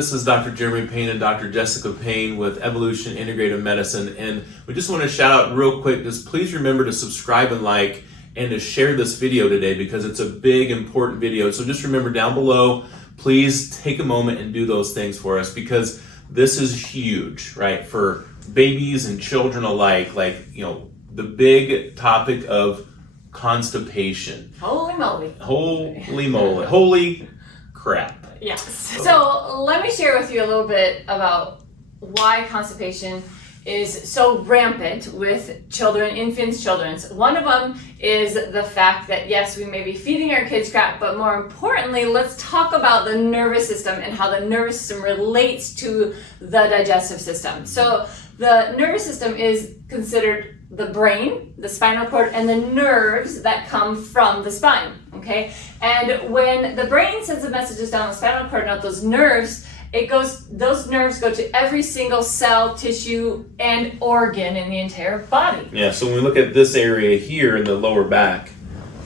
this is Dr. Jeremy Payne and Dr. Jessica Payne with Evolution Integrative Medicine, and we just want to shout out real quick, just please remember to subscribe and like and to share this video today because it's a big, important video. So just remember down below, please take a moment and do those things for us because this is huge, right? For babies and children alike, the big topic of constipation. Holy moly. Holy moly. Holy crap. Yes. So let me share with you a little bit about why constipation is so rampant with children, infants, children's. One of them is the fact that yes, we may be feeding our kids crap, but more importantly, let's talk about the nervous system and how the nervous system relates to the digestive system. So the nervous system is considered the brain, the spinal cord, and the nerves that come from the spine, okay? And when the brain sends the messages down the spinal cord and out those nerves, those nerves go to every single cell, tissue, and organ in the entire body. Yeah, so when we look at this area here in the lower back,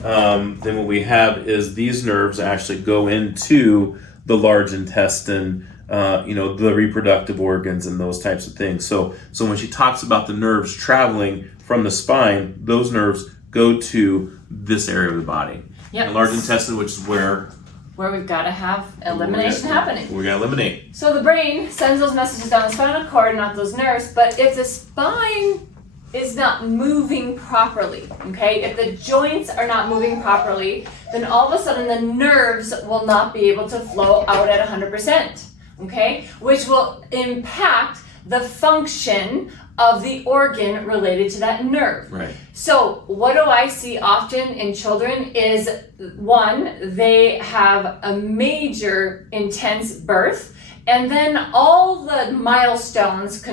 then what we have is these nerves actually go into the large intestine, the reproductive organs and those types of things. So when she talks about the nerves traveling from the spine, those nerves go to this area of the body. Yep. The large intestine, which is where we've got to have elimination happening. We're going to eliminate. So the brain sends those messages down the spinal cord, not those nerves, but if the spine is not moving properly, okay, if the joints are not moving properly, then all of a sudden the nerves will not be able to flow out at 100%, okay, which will impact the function of the organ related to that nerve. Right. So what do I see often in children is, one, they have a major intense birth, and then all the milestones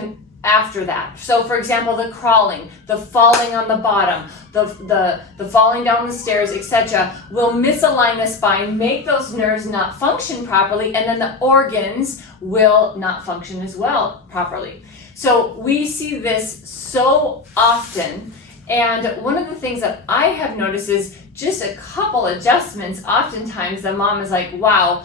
after that. So for example, the crawling, the falling on the bottom, the falling down the stairs, etc., will misalign the spine, make those nerves not function properly, and then the organs will not function as well properly. So we see this so often, and one of the things that I have noticed is just a couple adjustments. Oftentimes the mom is like, wow,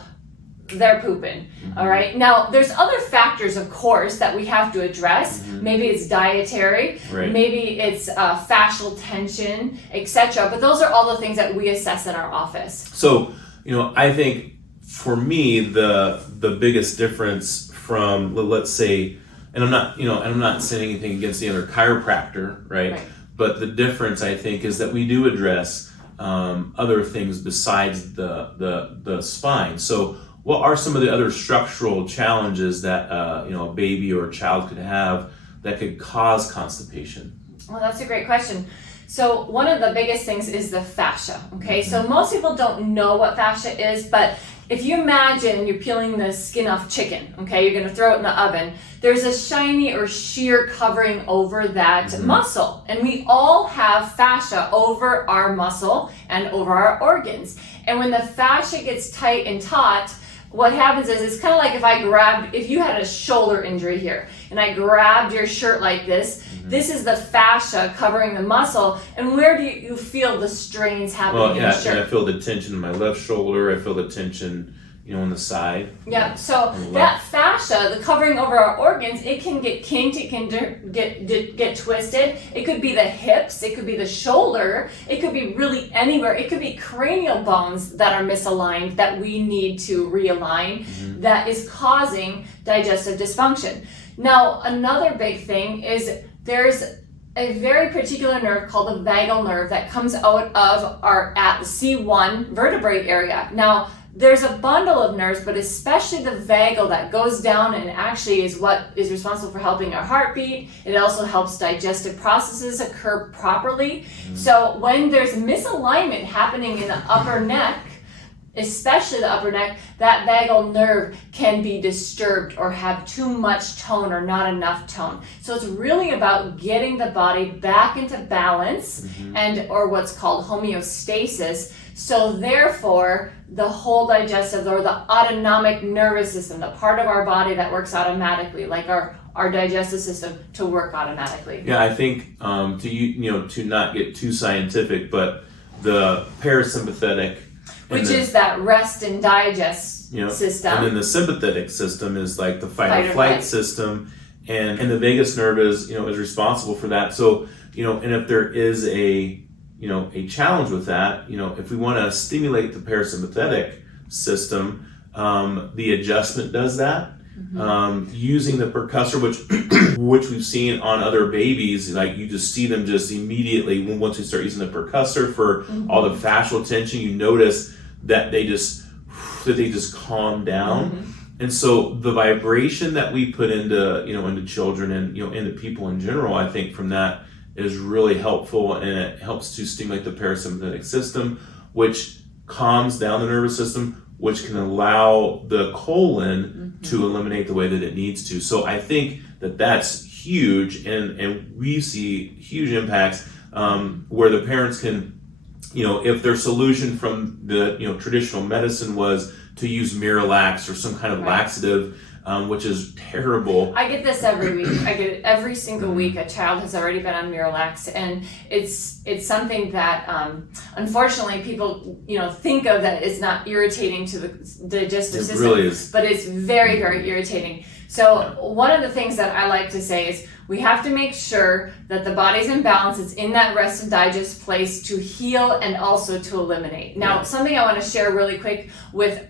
they're pooping. Mm-hmm. All right. Now, there's other factors, of course, that we have to address. Mm-hmm. Maybe it's dietary, right. Maybe it's fascial tension, etc. But those are all the things that we assess in our office. So, I think for me, the biggest difference from, let's say, and I'm not saying anything against the other chiropractor, right? But the difference, I think, is that we do address other things besides the spine. So what are some of the other structural challenges that a baby or a child could have that could cause constipation? Well, that's a great question. So one of the biggest things is the fascia, okay? Mm-hmm. So most people don't know what fascia is, but if you imagine you're peeling the skin off chicken, okay? You're gonna throw it in the oven. There's a shiny or sheer covering over that mm-hmm. muscle. And we all have fascia over our muscle and over our organs. And when the fascia gets tight and taut, what happens is it's kind of like if you had a shoulder injury here and I grabbed your shirt like this, mm-hmm. this is the fascia covering the muscle, and where do you feel the strains happening in the shirt? And I feel the tension in my left shoulder, I feel the tension on the side. Yeah, so that fascia, the covering over our organs, it can get kinked, it can get twisted. It could be the hips, it could be the shoulder, it could be really anywhere. It could be cranial bones that are misaligned that we need to realign, mm-hmm. that is causing digestive dysfunction. Now, another big thing is there's a very particular nerve called the vagal nerve that comes out of our at the C1 vertebrae area. Now, there's a bundle of nerves, but especially the vagal that goes down and actually is what is responsible for helping our heartbeat. It also helps digestive processes occur properly. Mm-hmm. So when there's misalignment happening in the upper neck, especially the upper neck, that vagal nerve can be disturbed or have too much tone or not enough tone. So it's really about getting the body back into balance, mm-hmm. or what's called homeostasis. So therefore, the whole digestive or the autonomic nervous system, the part of our body that works automatically, like our digestive system, to work automatically. Yeah, I think to not get too scientific, but the parasympathetic, which is that rest and digest system. And then the sympathetic system is like the fight or or flight flight. system, and the vagus nerve is responsible for that. So and if there is a challenge with that, if we want to stimulate the parasympathetic system, the adjustment does that. Using the percussor, which we've seen on other babies, like you just see them just immediately once we start using the percussor for all the fascial tension, you notice that they just calm down. And so the vibration that we put into children and into people in general, I think from that is really helpful, and it helps to stimulate the parasympathetic system, which calms down the nervous system, which can allow the colon to eliminate the way that it needs to. So I think that that's huge, and we see huge impacts where the parents can, if their solution from the traditional medicine was to use Miralax or some kind of laxative, which is terrible. I get this every week. I get it every single week. A child has already been on Miralax, and it's something that unfortunately people think of that it's not irritating to the digestive system. It really is. But it's very, very irritating. So one of the things that I like to say is we have to make sure that the body's in balance. It's in that rest and digest place to heal and also to eliminate. Now, something I want to share really quick with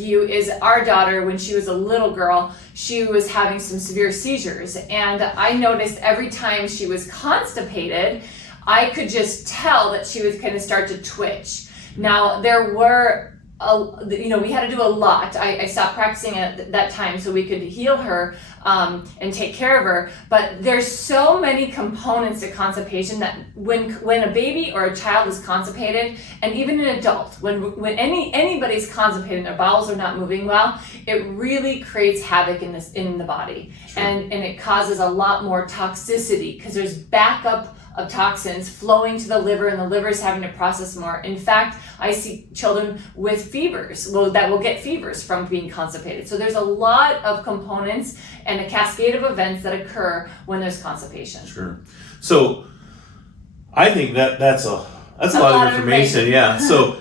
you is our daughter, when she was a little girl, she was having some severe seizures, and I noticed every time she was constipated, I could just tell that she was going to start to twitch. Now there were we had to do a lot. I stopped practicing at that time so we could heal her and take care of her. But there's so many components to constipation that when a baby or a child is constipated, and even an adult, when anybody's constipated and their bowels are not moving well, it really creates havoc in the body. Sure. And it causes a lot more toxicity because there's backup of toxins flowing to the liver, and the liver is having to process more. In fact, I see children with fevers, that will get fevers from being constipated. So there's a lot of components and a cascade of events that occur when there's constipation. Sure. So I think that's a lot of information. Yeah. So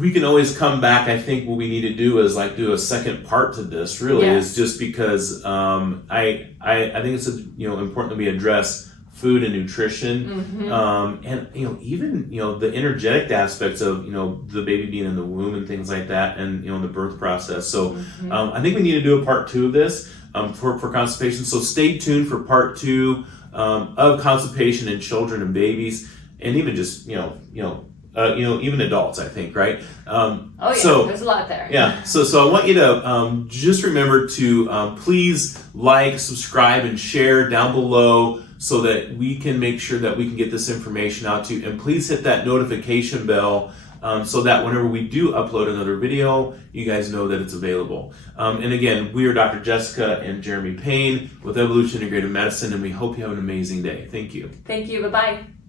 we can always come back. I think what we need to do is do a second part to this. Really, is just because I think it's important that we address food and nutrition, and even the energetic aspects of the baby being in the womb and things like that, and the birth process. So I think we need to do a part 2 of this for constipation. So stay tuned for part 2 of constipation in children and babies, and even just even adults, I think, right? So there's a lot there. Yeah. So I want you to just remember to please like, subscribe, and share down below, so that we can make sure that we can get this information out to you. And please hit that notification bell so that whenever we do upload another video, you guys know that it's available. And again, we are Dr. Jessica and Jeremy Payne with Evolution Integrative Medicine, and we hope you have an amazing day. Thank you. Thank you. Bye-bye.